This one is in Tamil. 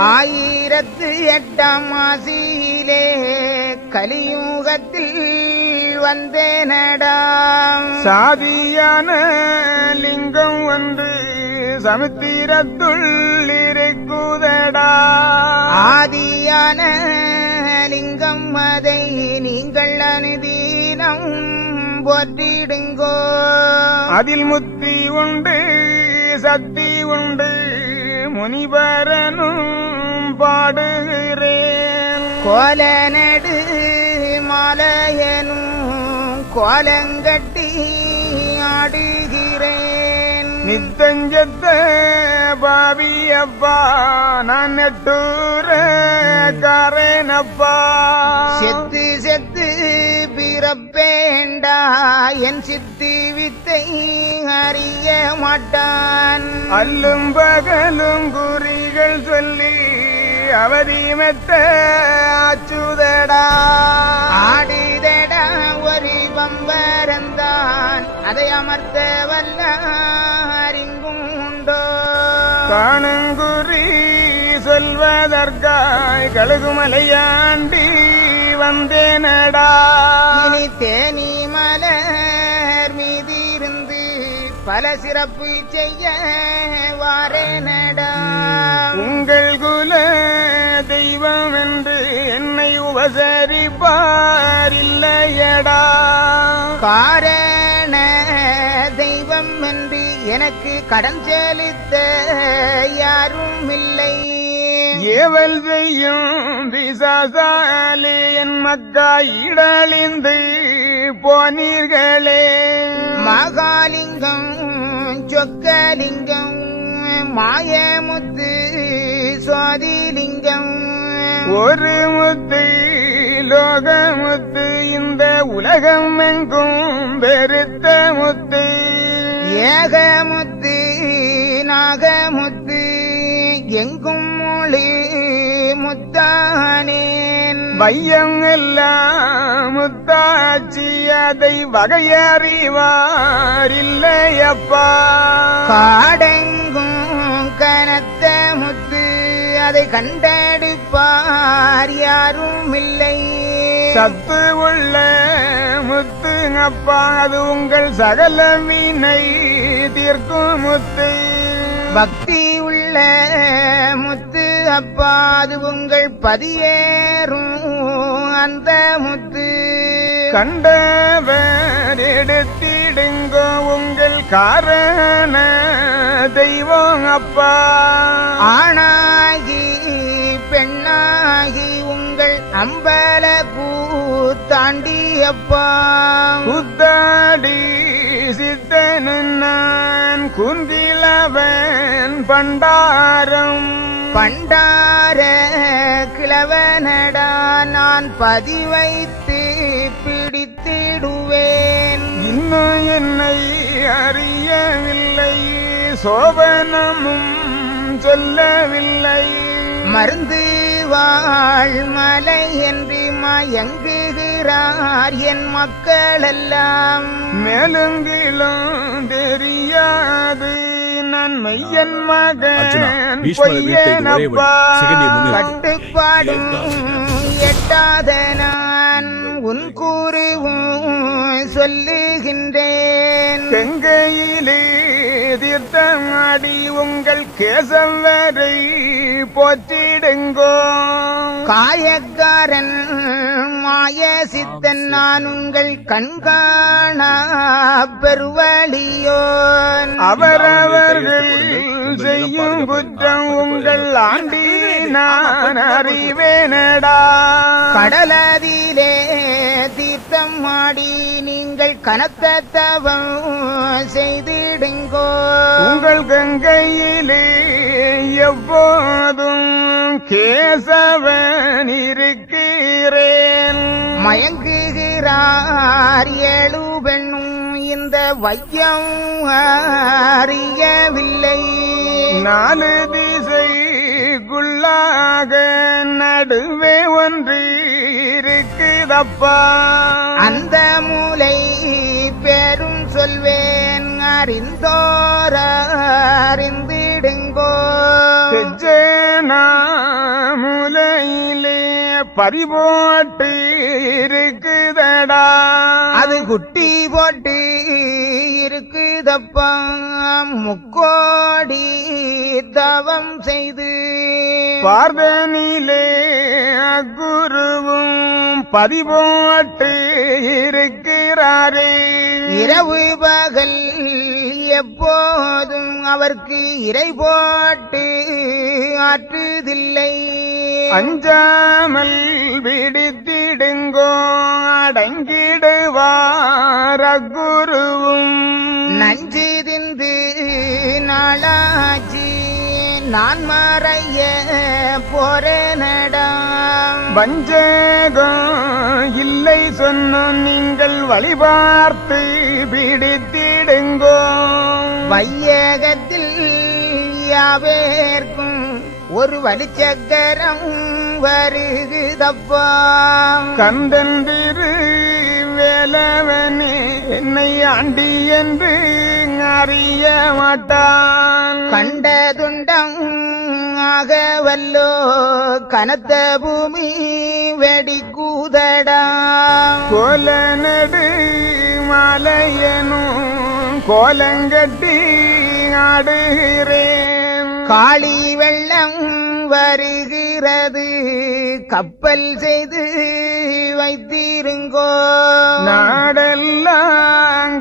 1008 மாசியிலே கலியுகத்தில் வந்தேனடா. சாதியான லிங்கம் ஒன்று சமுத்திரத்துள் இருக்குதடா. ஆதியான லிங்கம் அதை நீங்கள் அனுதீனம் போற்றிடுங்கோ. அதில் முத்தி உண்டு சக்தி உண்டு முனிவரனும் பாடுகிறேன். கோலநடு மாலையனும் கோலங்கட்டி ஆடுகிறேன். நித்தஞ்சத்த பாவி அப்பா நான் நெட்டூர காரேனப்பா. செத்து செத்து பிறப்பேண்டா என் சித்தி வித்தை அறிய மாட்டான். அல்லும் பகலும் குறிகள் சொல்லி அவதிமெத்த ஆச்சுதடா. ஆடுதடா ஒரு பம்பரந்தான் அதை அமர்த்த வல்ல அறிங்கும் உண்டோ. காணுங்குறி சொல்வதற்காய் கழுகுமலையாண்டி வந்தேனடா. இனி தேனி மலர் மீதிருந்து பல சிறப்பு செய்ய வாரேனடா. உங்கள் குல தெய்வம் என்று என்னை உபசரிப்பார் இல்லையடா. காரண தெய்வம் என்று எனக்கு கடன் செலுத்த யாரும் இல்லை. ஏவல் செய்யும் பிசாசாலே என் மக்காய் இடழிந்து போனீர்களே. மகாலிங்கம் சொக்கலிங்கம் மாயமுத்து சுவாதிலிங்கம் ஒரு முத்து லோகமுத்து இந்த உலகம் எங்கும் பெருத்த முத்து. ஏகமுத்து நாகமுத்து எங்கும் மொழி முத்தானேன். வையம் எல்லாம் முத்தாச்சி அதை வகையறிவார் இல்லையப்பா. காடெங்கும் கனத்த முத்து அதை கண்டெடுப்பார் யாரும் இல்லை. சத்து உள்ள முத்து அப்பா அது உங்கள் சகல வினை தீர்க்கும் முத்து. பக்தி உள்ள முத்து அப்பா அது உங்கள் பதியேறும் அந்த முத்து. கண்டவர் எடுத்திடுங்கோ உங்கள் காரண தெய்வம் அப்பா. ஆணாகி பெண்ணாகி உங்கள் அம்பல கூத்தாண்டி அப்பா. புத்தாடி சித்தனு நான் குந்திலவன் பண்டாரம். பண்டார கிழவனடா நான் பதிவைத்து பிடித்திடுவேன். இன்னும் என்னை அறியவில்லை சோபனமும் சொல்லவில்லை. மருந்து வாழ் மலை என்று மயங்குகிறார் என் மக்களெல்லாம். மேலுங்கிலும் தெரியாது நன்மை என் மகன் பொய்யனப்பா. கட்டுப்பாடும் எட்டாத நான் உன் கூறுவும் சொல்லுகின்றேன். செங்கையிலே தீர்த்தமாடி உங்கள் கேசம் வரை போற்றிடுங்கோ. காயக்காரன் மாய சித்தன் நான் உங்கள் கண்காண பெருவழியோன். அவரவர்கள் செய்யும் குற்றம் உங்கள் ஆண்டி நான் அறிவேனடா. கடலதிலே தீர்த்தம் ஆடி நீங்கள் கனத்த தவம் செய்திடுங்கோ. உங்கள் கங்கையிலே எப்போதும் கேசவன் இருக்கிறேன். மயங்குகிறார் ஏழு பெண்ணும் இந்த வையம் அறியவில்லை. 4 திசைக்குள்ளாக நடுவே ஒன்று இருக்குதப்பா. அந்த மூலை பெரும் சொல்வேன் அறிந்தோர அறிந்திடுங்கோ. செஜ்ஜனா பறிபோட்டு இருக்குதடா. அது குட்டி போட்டு இருக்குதப்பா முக்கோடி தவம் செய்து பார்வனிலே குருவும் பதிபோட்டு இருக்கிறாரே. இரவு பகல் எப்போதும் அவருக்கு இறை போட்டு ஆற்றுதில்லை. அஞ்சாமல் விடுத்திடுங்கோ அடங்கிடுவார் அக்குருவும். நஞ்சு திந்து நாளாச்சி நான் மறைய போறேனடா. வஞ்சகம் இல்லை சொன்ன நீங்கள் வழிபார்த்து பிடித்திடுங்கோ. வையகத்தில் யாவேர்க்கும் ஒரு வலிச்சக்கரம் வருகுதப்பா. கந்தந்திரு வேலவனே என்னை ஆண்டி என்று அறிய மாட்டான். கண்ட துண்டம் ஆகவல்லோ கனத்த பூமி வெடிக்கூதடா. கோல நடு மாலையனும் கோலங்கட்டி ஆடுகிறேன். காளி வெள்ளம் வருகிறது கப்பல் செய்து வைத்திருங்கோ. நாடெல்லாம்